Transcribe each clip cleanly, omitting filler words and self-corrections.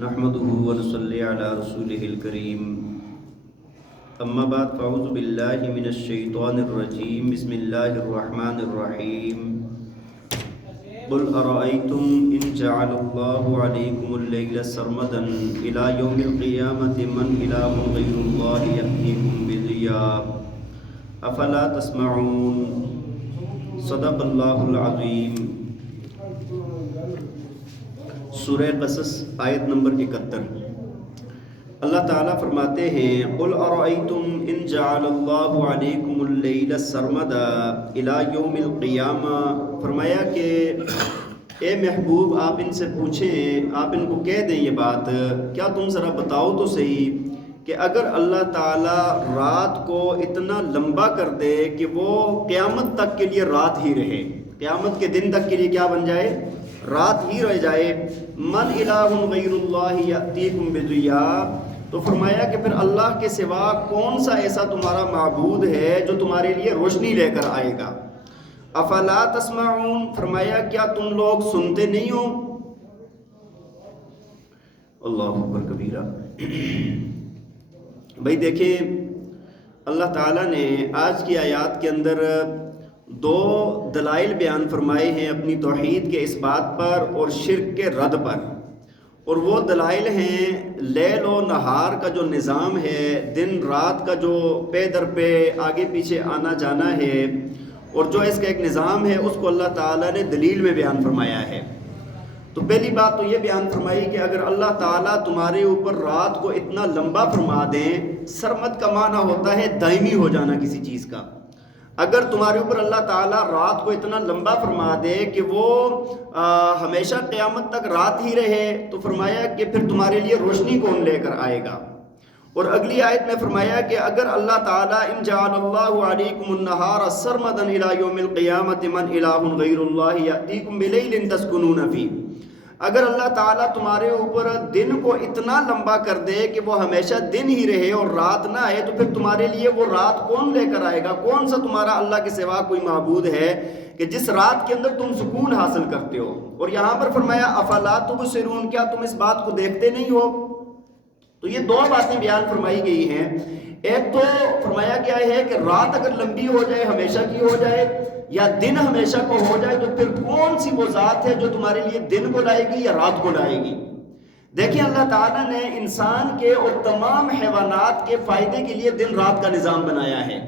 نحمده ونصلي على رسوله الكريم اما بعد فاعوذ بالله من الشيطان الرجيم بسم الله الرحمن الرحيم قل أرأيتم إن جعل الله عليكم الليل سرمدا إلى يوم القيامة من إله غير الله يأتيكم بضياء أفلا تسمعون صدق الله العظيم۔ سورہ قصص آیت نمبر 71۔ اللہ تعالیٰ فرماتے ہیں قل ارأیتم ان جعل اللہ علیکم اللیل سرمدا الی یوم القیامہ، فرمایا کہ اے محبوب آپ ان سے پوچھیں، آپ ان کو کہہ دیں یہ بات، کیا تم ذرا بتاؤ تو صحیح کہ اگر اللہ تعالیٰ رات کو اتنا لمبا کر دے کہ وہ قیامت تک کے لیے رات ہی رہے، قیامت کے دن تک کے لیے کیا بن جائے؟ رات ہی رہ جائے، من الہ غیر اللہ یأتیکم بضیاء، تو فرمایا کہ پھر اللہ کے سوا کون سا ایسا تمہارا معبود ہے جو تمہارے لیے روشنی لے کر آئے گا؟ افلا تسمعون، فرمایا کیا تم لوگ سنتے نہیں ہو؟ اللہ اکبر کبیرہ۔ بھائی دیکھیں اللہ تعالیٰ نے آج کی آیات کے اندر دو دلائل بیان فرمائے ہیں اپنی توحید کے اس بات پر اور شرک کے رد پر، اور وہ دلائل ہیں لیل و نہار کا جو نظام ہے، دن رات کا جو پے در پہ آگے پیچھے آنا جانا ہے، اور جو اس کا ایک نظام ہے اس کو اللہ تعالیٰ نے دلیل میں بیان فرمایا ہے۔ تو پہلی بات تو یہ بیان فرمائی کہ اگر اللہ تعالیٰ تمہارے اوپر رات کو اتنا لمبا فرما دیں، سرمد کا معنی ہوتا ہے دائمی ہو جانا کسی چیز کا، اگر تمہارے اوپر اللہ تعالیٰ رات کو اتنا لمبا فرما دے کہ وہ ہمیشہ قیامت تک رات ہی رہے، تو فرمایا کہ پھر تمہارے لیے روشنی کون لے کر آئے گا؟ اور اگلی آیت میں فرمایا کہ اگر اللہ تعالیٰ ان جعل اللہ علیکم النہار سرمدا الی یوم القیامۃ من الہ غیر اللہ یأتیکم بلیل تسکنون فیہ، اگر اللہ تعالیٰ تمہارے اوپر دن کو اتنا لمبا کر دے کہ وہ ہمیشہ دن ہی رہے اور رات نہ آئے، تو پھر تمہارے لیے وہ رات کون لے کر آئے گا؟ کون سا تمہارا اللہ کے سوا کوئی معبود ہے کہ جس رات کے اندر تم سکون حاصل کرتے ہو؟ اور یہاں پر فرمایا افلا تبصرون، کیا تم اس بات کو دیکھتے نہیں ہو؟ تو یہ دو باتیں بیان فرمائی گئی ہیں۔ ایک تو فرمایا گیا ہے کہ رات اگر لمبی ہو جائے، ہمیشہ کی ہو جائے، یا دن ہمیشہ کو ہو جائے، تو پھر کون سی وہ ذات ہے جو تمہارے لیے دن کو لائے گی یا رات کو لائے گی؟ دیکھیں اللہ تعالیٰ نے انسان کے اور تمام حیوانات کے فائدے کے لیے دن رات کا نظام بنایا ہے۔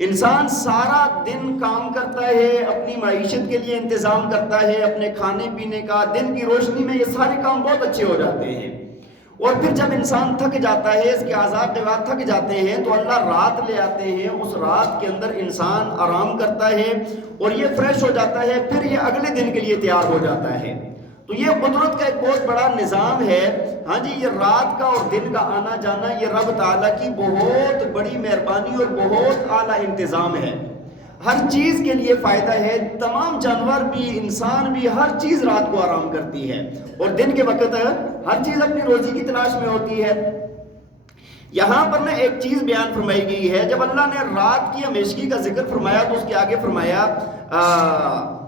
انسان سارا دن کام کرتا ہے، اپنی معیشت کے لیے انتظام کرتا ہے، اپنے کھانے پینے کا، دن کی روشنی میں یہ سارے کام بہت اچھے ہو جاتے ہیں، اور پھر جب انسان تھک جاتا ہے، اس کے اعضاء کے بعد تھک جاتے ہیں، تو اللہ رات لے آتے ہیں، اس رات کے اندر انسان آرام کرتا ہے اور یہ فریش ہو جاتا ہے، پھر یہ اگلے دن کے لیے تیار ہو جاتا ہے۔ تو یہ قدرت کا ایک بہت بڑا نظام ہے۔ ہاں جی، یہ رات کا اور دن کا آنا جانا یہ رب تعالیٰ کی بہت بڑی مہربانی اور بہت اعلیٰ انتظام ہے۔ ہر چیز کے لیے فائدہ ہے، تمام جانور بھی، انسان بھی، ہر چیز رات کو آرام کرتی ہے، اور دن کے وقت ہر چیز اپنی روزی کی تلاش میں ہوتی ہے۔ یہاں پر ایک چیز بیان فرمائی گئی ہے، جب اللہ نے رات کی ہمیشگی کا ذکر فرمایا تو اس کے آگے فرمایا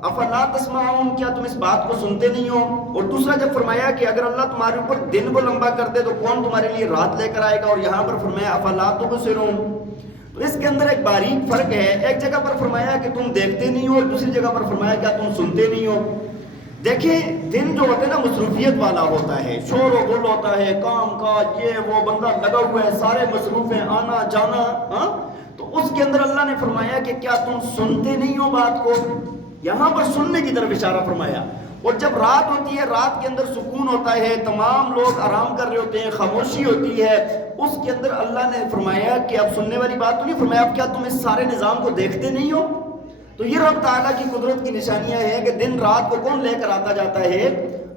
افلا تسمعون، کیا تم اس بات کو سنتے نہیں ہو؟ اور دوسرا جب فرمایا کہ اگر اللہ تمہارے اوپر دن کو لمبا کر دے تو کون تمہارے لیے رات لے کر آئے گا؟ اور یہاں پر فرمایا افلا تبصرون۔ تو اس کے اندر ایک باریک فرق ہے، ایک جگہ پر فرمایا کہ تم دیکھتے نہیں ہو، اور دوسری جگہ پر فرمایا کیا تم سنتے نہیں ہو؟ دیکھیں دن جو ہوتا ہے نا مصروفیت والا ہوتا ہے، شور و غل ہوتا ہے، کام کاج یہ وہ، بندہ لگا ہوا ہے، سارے مصروف ہیں، آنا جانا، ہاں، تو اس کے اندر اللہ نے فرمایا کہ کیا تم سنتے نہیں ہو بات کو؟ یہاں پر سننے کی طرف اشارہ فرمایا۔ اور جب رات ہوتی ہے، رات کے اندر سکون ہوتا ہے، تمام لوگ آرام کر رہے ہوتے ہیں، خاموشی ہوتی ہے، اس کے اندر اللہ نے فرمایا کہ اب سننے والی بات تو نہیں، فرمایا اب کیا تم اس سارے نظام کو دیکھتے نہیں ہو؟ تو یہ رب تعالیٰ کی قدرت کی نشانیاں ہیں کہ دن رات کو کون لے کر آتا جاتا ہے؟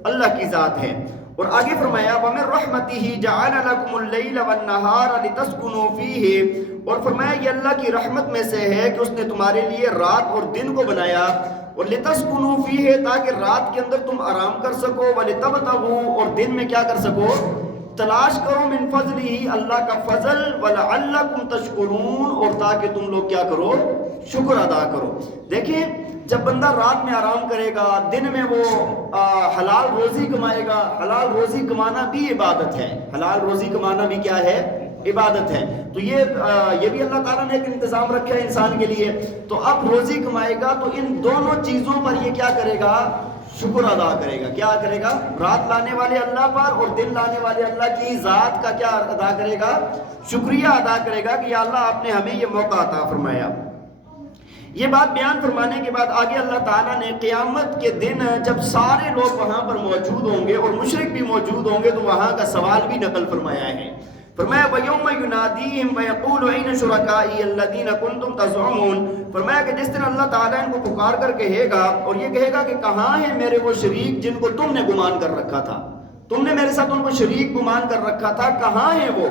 اللہ کی ذات ہے۔ اور آگے فرمایا وَمِن رَحْمَتِهِ جَعَلَ لَكُمُ اللَّيْلَ وَالنَّهَارَ لِتَسْكُنُوا فِيهِ، اور فرمایا یہ اللہ کی رحمت میں سے ہے کہ اس نے تمہارے لیے رات اور دن کو بنایا، اور لِتَسْكُنُوا فِيهِ تاکہ رات کے اندر تم آرام کر سکو، وَلِتَبْتَغُوا اور دن میں کیا کر سکو؟ تلاش کرو، من فضلہ اللہ کا فضل، وَلَعَلَّكُمْ تَشْكُرُونَ اور تاکہ تم لوگ کیا کرو؟ شکر ادا کرو۔ دیکھیں جب بندہ رات میں آرام کرے گا، دن میں وہ حلال روزی کمائے گا. حلال روزی کمانا بھی عبادت ہے. حلال روزی کمانا بھی کیا ہے؟ عبادت ہے. تو یہ بھی اللہ تعالیٰ نے ایک انتظام رکھا ہے انسان کے لیے. تو اب روزی کمائے گا تو ان دونوں چیزوں پر یہ کیا کرے گا؟ شکر ادا کرے گا. کیا کرے گا؟ رات لانے والے اللہ پر اور دن لانے والے اللہ کی ذات کا کیا ادا کرے گا؟ شکریہ ادا کرے گا کہ یا اللہ آپ نے ہمیں یہ موقع عطا فرمایا. یہ بات بیان فرمانے کے بعد آگے اللہ تعالیٰ نے قیامت کے دن جب سارے لوگ وہاں پر موجود ہوں گے اور مشرک بھی موجود ہوں گے تو وہاں کا سوال بھی نقل فرمایا ہے. فرمایا وَيَوْمَ يُنَادِيهِمْ وَيَقُولُ أَيْنَ شُرَكَائِيَ الَّذِينَ كُنْتُمْ تَزْعُمُونَ. فرمایا کہ جس دن اللہ تعالیٰ ان کو پکار کر کہے گا اور یہ کہے گا کہ کہاں ہیں میرے وہ شریک جن کو تم نے گمان کر رکھا تھا، تم نے میرے ساتھ ان کو شریک گمان کر رکھا تھا، کہاں ہیں وہ؟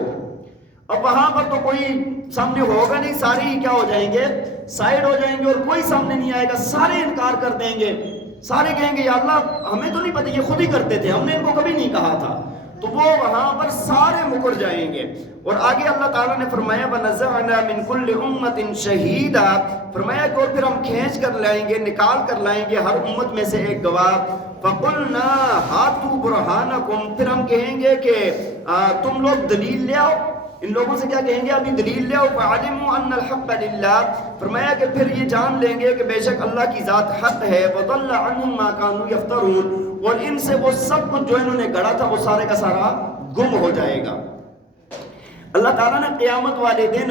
اب وہاں پر تو کوئی سامنے ہوگا نہیں، سارے ہی کیا ہو جائیں گے؟ سائیڈ ہو جائیں گے اور کوئی سامنے نہیں آئے گا. سارے انکار کر دیں گے. سارے کہیں گے یا اللہ ہمیں تو نہیں پتہ، یہ خود ہی کرتے تھے، ہم نے ان کو کبھی نہیں کہا تھا. تو وہ وہاں پر سارے مکر جائیں گے. اور آگے اللہ تعالیٰ نے فرمایا وَنَزَعْنَا مِن كُلِّ أُمَّةٍ شَهِيدًا. فرمایا کہ اور پھر ہم کھینچ کر لائیں گے، نکال کر لائیں گے ہر امت میں سے ایک گواہ. فَقُلْنَا هَاتُوا بُرْهَانَكُمْ. پھر ہم کہیں گے کہ تم لوگ دلیل لے آؤ. ان لوگوں سے کیا کہیں گے؟ ابھی دلیل لے آؤ. فَعَلِمُوا أَنَّ الْحَقَّ لِلَّهِ. فرمایا کہ پھر یہ جان لیں گے کہ بے شک اللہ کی ذات حق ہے. وَضَلَّ عَنْهُمْ مَا كَانُوا يَفْتَرُونَ. اور ان سے وہ سب کچھ جو انہوں نے گڑھا تھا وہ سارے کا سارا گم ہو جائے گا. اللہ تعالیٰ نے قیامت والے دن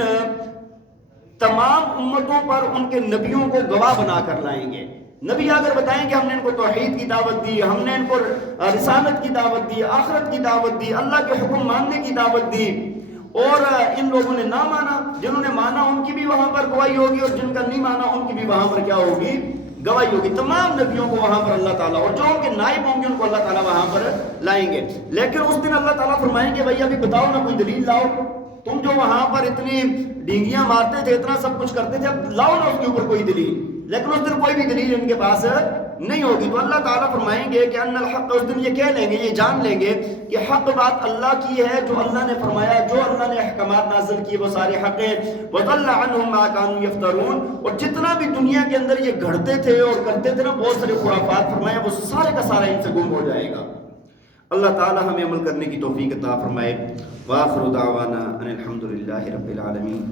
تمام امتوں پر ان کے نبیوں کو گواہ بنا کر لائیں گے. نبی اگر بتائیں کہ ہم نے ان کو توحید کی دعوت دی، ہم نے ان کو رسالت کی دعوت دی، آخرت کی دعوت دی، اللہ کے حکم ماننے کی دعوت دی، اور ان لوگوں نے نہ مانا. جنہوں نے مانا ان کی بھی وہاں پر گواہی ہوگی اور جن کا نہیں مانا ان کی بھی وہاں پر کیا ہوگی؟ گواہی ہوگی. تمام نبیوں کو وہاں پر اللہ تعالیٰ اور جو ان کے نائب ہوں گے ان کو اللہ تعالیٰ وہاں پر لائیں گے. لیکن اس دن اللہ تعالیٰ فرمائیں گے بھائی ابھی بتاؤ نا، کوئی دلیل لاؤ. تم جو وہاں پر اتنی ڈینگیاں مارتے تھے، اتنا سب کچھ کرتے تھے، اب لاؤ نا اس کے اوپر کوئی دلیل. لیکن اس دن کوئی بھی دلیل ان کے پاس نہیں ہوگی. تو اللہ تعالیٰ فرمائیں گے کہ ان الحق. اس دن یہ کہہ لیں گے، یہ جان لیں گے کہ حق بات اللہ کی ہے، جو اللہ نے فرمایا، جو اللہ نے احکامات نازل کیے وہ سارے حق ہیں. وَضَلَّ عَنْهُمْ مَا كَانُوا يَفْتَرُونَ. اور جتنا بھی دنیا کے اندر یہ گھڑتے تھے اور کرتے تھے نا بہت سارے خرافات، فرمایا وہ سارے کا سارا ان سے گم ہو جائے گا. اللہ تعالیٰ ہمیں عمل کرنے کی توفیق عطا فرمائے. وآخر دعوانا ان الحمد للہ رب العالمین.